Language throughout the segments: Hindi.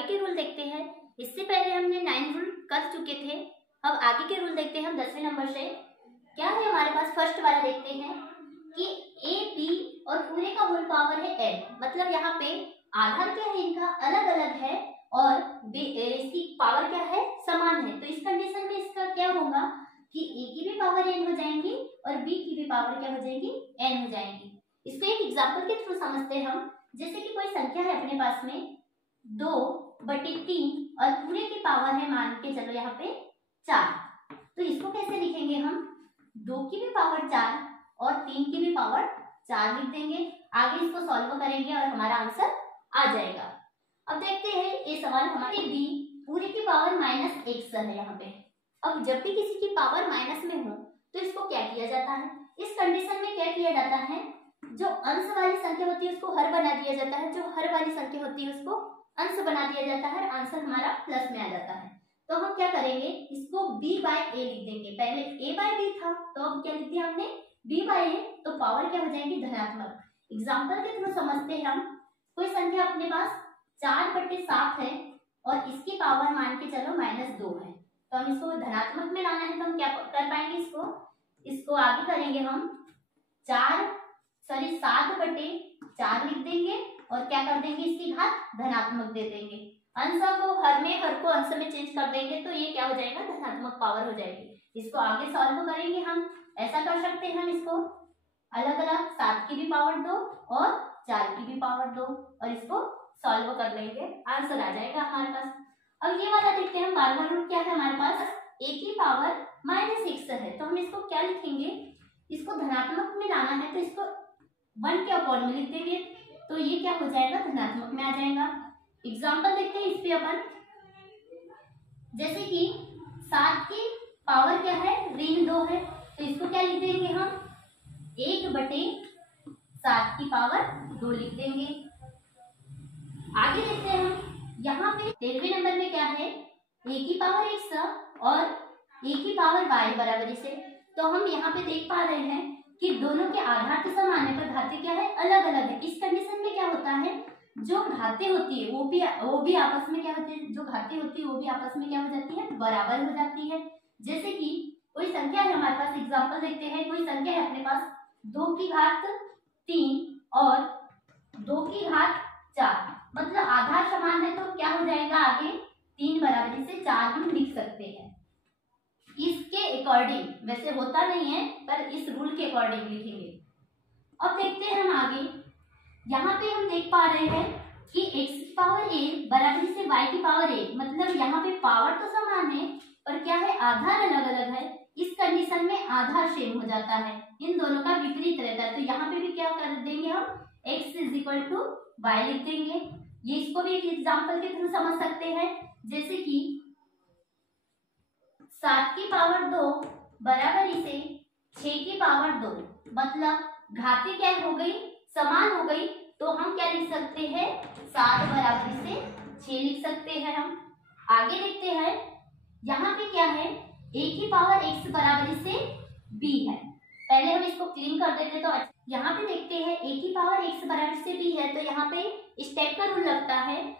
आगे के रूल देखते हैं। इससे पहले हमने 9 रूल कर चुके थे, अब आगे के रूल देखते हैं हम 10वें नंबर से। क्या है हमारे पास, फर्स्ट वाला देखते हैं कि ए बी और पूरे का होल पावर है n, मतलब यहाँ पे आधार क्या है इनका अलग अलग है और इसकी पावर क्या है समान है। तो इस कंडीशन में इसका क्या होगा कि a की भी पावर n हो जाएंगी और b की भी पावर क्या हो जाएगी n हो जाएंगी। इसको एक एग्जांपल के थ्रू समझते हैं हम। जैसे कि कोई संख्या है अपने पास में 2/3 और पूरे की पावर है मान के चलो यहाँ पे 4, तो इसको कैसे लिखेंगे हम, 2 की भी पावर 4 और 3 की भी पावर 4 लिख देंगे। आगे इसको सॉल्व करेंगे और हमारा आंसर आ जाएगा। अब देखते हैं ये सवाल हमारे बी पूरे की पावर -x है यहाँ पे। अब जब भी किसी की पावर माइनस में हो तो इसको क्या किया जाता है, इस कंडीशन में क्या किया जाता है, जो अंश वाली संख्या होती है उसको हर बना दिया जाता है, जो हर वाली संख्या होती है उसको अंश बना दिया जाता है, आंसर हमारा प्लस में आ जाता है। तो हम क्या करेंगे, इसको b/a लिख देंगे। पहले a/b था तो अब क्या लिख दिया हमने b/a, तो पावर क्या हो जाएगी धनात्मक। एग्जांपल के थ्रू समझते हैं हम। कोई संख्या अपने पास 4/7 है और इसकी पावर मान के चलो -2 है, तो हम इसको धनात्मक में लाना है तो हम क्या कर पाएंगे, इसको आगे करेंगे हम 7/4 लिख देंगे और क्या कर देंगे, इसकी घात धनात्मक दे देंगे। अंश को हर को अंश में चेंज कर देंगे तो ये क्या हो जाएगा धनात्मक पावर हो जाएगी। इसको आगे सॉल्व करेंगे हम, ऐसा कर सकते हैं हम इसको अलग अलग, 7 की भी पावर 2 और 4 की भी पावर 2 और इसको सॉल्व कर लेंगे, आंसर आ जाएगा हमारे पास। अब ये वाला देखते हैं हम, बारहवां रूल क्या है हमारे पास, a की पावर -x है, तो हम इसको क्या लिखेंगे, इसको धनात्मक में लाना है तो इसको 1 के अपॉन में लिख देंगे, तो ये क्या हो जाएगा धनात्मक में आ जाएगा। एग्जाम्पल देखते हैं इस पे अपन, जैसे कि 7 की पावर क्या है -2 है, तो इसको क्या लिख देंगे हम 1/7 की पावर 2 लिख देंगे। आगे देखते हैं हम, यहाँ पे 13वें नंबर में क्या है, a की पावर x और a की पावर y बराबरी से। तो हम यहाँ पे देख पा रहे हैं कि दोनों के आधार तो समान है पर घातें क्या है अलग अलग है। इस कंडीशन में क्या होता है, जो घातें होती है वो भी आपस में क्या होती है, जो घातें होती है वो भी आपस में क्या हो जाती है बराबर हो जाती है। जैसे कि कोई संख्या है हमारे पास, एग्जाम्पल देखते हैं, कोई संख्या है अपने पास 2 की घात 3 और 2 की घात 4, मतलब आधार समान है तो क्या हो जाएगा आगे 3 बराबरी से 4 हम लिख सकते हैं। इसके अकॉर्डिंग, वैसे होता नहीं है पर इस रूल के अकॉर्डिंग लिखेंगे। अब देखते हैं हम आगे, यहाँ पे हम देख पा रहे हैं कि x की पावर a बराबरी से y की पावर a, मतलब यहाँ पे पावर तो समान है पर क्या है आधार अलग अलग है। इस कंडीशन में आधार सेम हो जाता है, इन दोनों का विपरीत रहता है, तो यहाँ पे भी क्या कर देंगे हम x = y लिख देंगे। ये इसको भी एक एग्जाम्पल के थ्रू समझ सकते हैं, जैसे कि 7 की पावर 2 बराबरी से 6 की पावर 2, मतलब घातें क्या हो गई समान हो गई, तो हम क्या लिख सकते हैं 7 बराबरी से 6 लिख सकते हैं हम। आगे देखते हैं, यहाँ पे क्या है a की पावर x बराबरी से b है, पहले हम इसको क्लीन कर देते तो यहाँ पे देखते हैं a की पावर x बराबर से b है, तो यहाँ पे इस टाइप का रूल लगता है,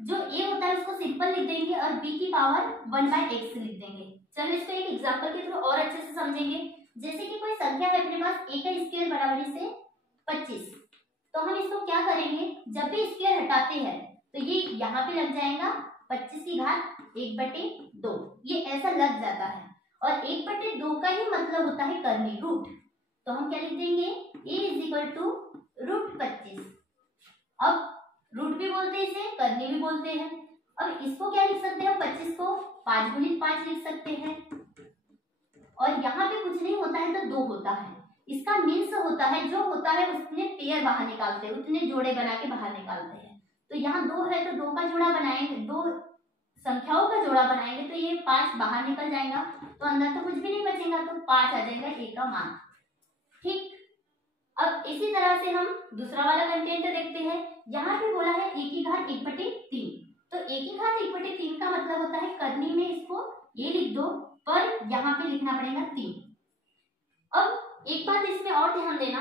जो a होता है उसको सिंपल लिख देंगे और b की पावर 1/x लिख देंगे। चलो इसको एक एग्जांपल के थ्रू और अच्छे से समझेंगे। जैसे कि कोई संख्या है अपने पास a का स्क्वायर बराबरी से 25, तो हम इसको क्या करेंगे, जब भी स्क्वायर हटाते हैं तो ये यहाँ पे लग जाएगा 25 की घात 1/2, ये ऐसा लग जाता है और 1/2 का ही मतलब होता है कर्मी रूट, तो हम क्या लिख देंगे a = √25। अब रूट भी बोलते हैं इसे, करनी भी बोलते हैं। अब इसको क्या लिख सकते हैं, 25 को 5 × 5 लिख सकते हैं, और यहाँ पे कुछ नहीं होता है तो 2 होता है, इसका मीन्स होता है जो होता है उसने पेयर बाहर निकालते हैं, उतने जोड़े बना के बाहर निकालते हैं। तो यहाँ 2 है तो 2 का जोड़ा बनाएंगे, 2 संख्याओं का जोड़ा बनाएंगे तो ये 5 बाहर निकल जाएगा, तो अंदर तो कुछ भी नहीं बचेगा, तो 5 आ जाएगा a का मान। ठीक, अब इसी तरह से हम दूसरा वाला कंटेंट देखते हैं। यहाँ पे बोला है a की घात 1/3, तो a की घात 1/3 का मतलब होता है करनी में इसको a लिख दो पर यहाँ पे लिखना पड़ेगा 3। अब एक बात इसमें और ध्यान देना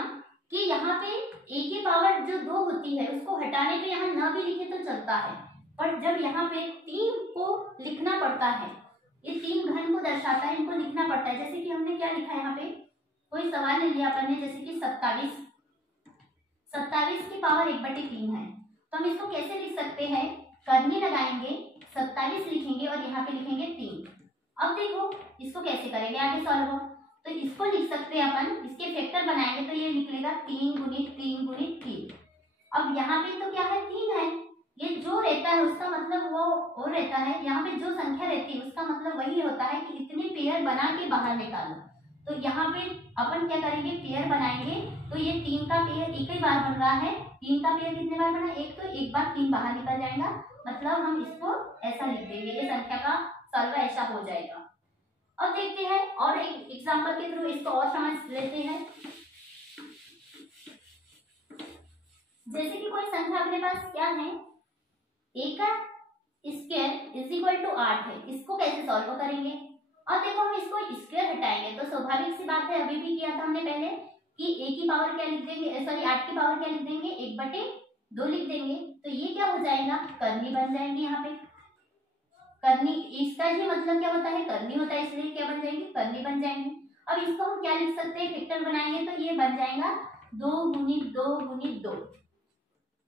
कि यहाँ पे a की पावर जो 2 होती है उसको हटाने पे यहाँ न भी लिखे तो चलता है, पर जब यहाँ पे 3 को लिखना पड़ता है, ये 3 घन को दर्शाता है, इनको लिखना पड़ता है। जैसे कि हमने क्या लिखा है यहाँ पे, कोई सवाल ले लिया अपन ने, जैसे कि 27 की पावर 1/3 है, तो हम इसको कैसे लिख सकते हैं, करनी लगाएंगे, 27 लिखेंगे और यहाँ पे लिखेंगे 3। अब देखो इसको कैसे करेंगे आगे सॉल्व, तो इसको लिख सकते हैं अपन, इसके फैक्टर बनाएंगे तो ये निकलेगा 3 गुणित 3 गुणित 3। अब यहाँ पे तो क्या है, 3 है, ये जो रहता है उसका मतलब वो और रहता है, यहाँ पे जो संख्या रहती है उसका मतलब वही होता है कि इतने पेयर बना के बाहर निकालो। तो यहाँ पे अपन क्या करेंगे, पेयर बनाएंगे, तो ये 3 का पेयर एक ही बार बन रहा है, 3 का पेयर कितने बार बना, एक, तो एक बार 3 बाहर निकल जाएगा, मतलब हम इसको ऐसा लिख देंगे, ये संख्या का सॉल्व ऐसा हो जाएगा। अब देखते हैं और एक एग्जांपल के थ्रू इसको और समझ लेते हैं। जैसे कि कोई संख्या अपने पास क्या है, a का स्क्वायर इज इक्वल टू 8 है, इसको कैसे सॉल्व करेंगे। और देखो हम इसको स्क्वायर हटाएंगे तो स्वाभाविक सी बात है, अभी भी किया था हमने पहले कि a की पावर क्या लिख देंगे, सॉरी 8 की पावर क्या लिख देंगे, 1/2 लिख देंगे, तो ये क्या हो जाएगा, करनी बन जाएंगी। यहाँ पे करनी, इसका ही मतलब क्या होता है, करनी होता है, इसलिए क्या बन जाएंगे, करनी बन जाएंगे। अब इसको हम क्या लिख सकते हैं, फैक्टर बनाएंगे तो ये बन जाएगा 2 गुणित 2 गुणित 2।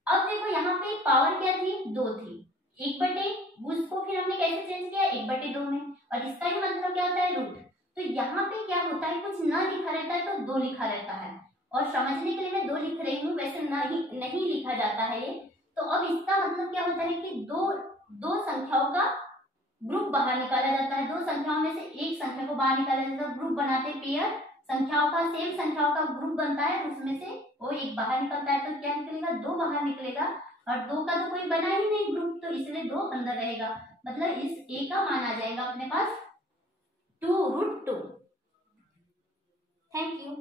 अब देखो यहाँ पे पावर क्या थी, 2 थी, 1/, उसको फिर हमने कैसे चेंज किया, 1/2 में, और इसका ही मतलब क्या होता है, रूट। तो यहाँ पे क्या होता है, कुछ न लिखा रहता है तो 2 लिखा रहता है, और समझने के लिए मैं 2 लिख रही हूँ, वैसे नहीं लिखा जाता है ये। तो अब इसका मतलब क्या होता है कि दो संख्याओं का ग्रुप बाहर निकाला जाता है, 2 संख्याओं में से एक संख्या को बाहर निकाला जाता है, ग्रुप बनाते पेयर, संख्याओं का सेम संख्याओं का ग्रुप बनता है, उसमें से वो एक बाहर निकलता है, तो क्या निकलेगा, 2 बाहर निकलेगा, और 2 का तो कोई बना ही नहीं ग्रुप, तो इसलिए 2 अंदर रहेगा, मतलब इस a का मान आ जाएगा अपने पास 2√2। Thank you.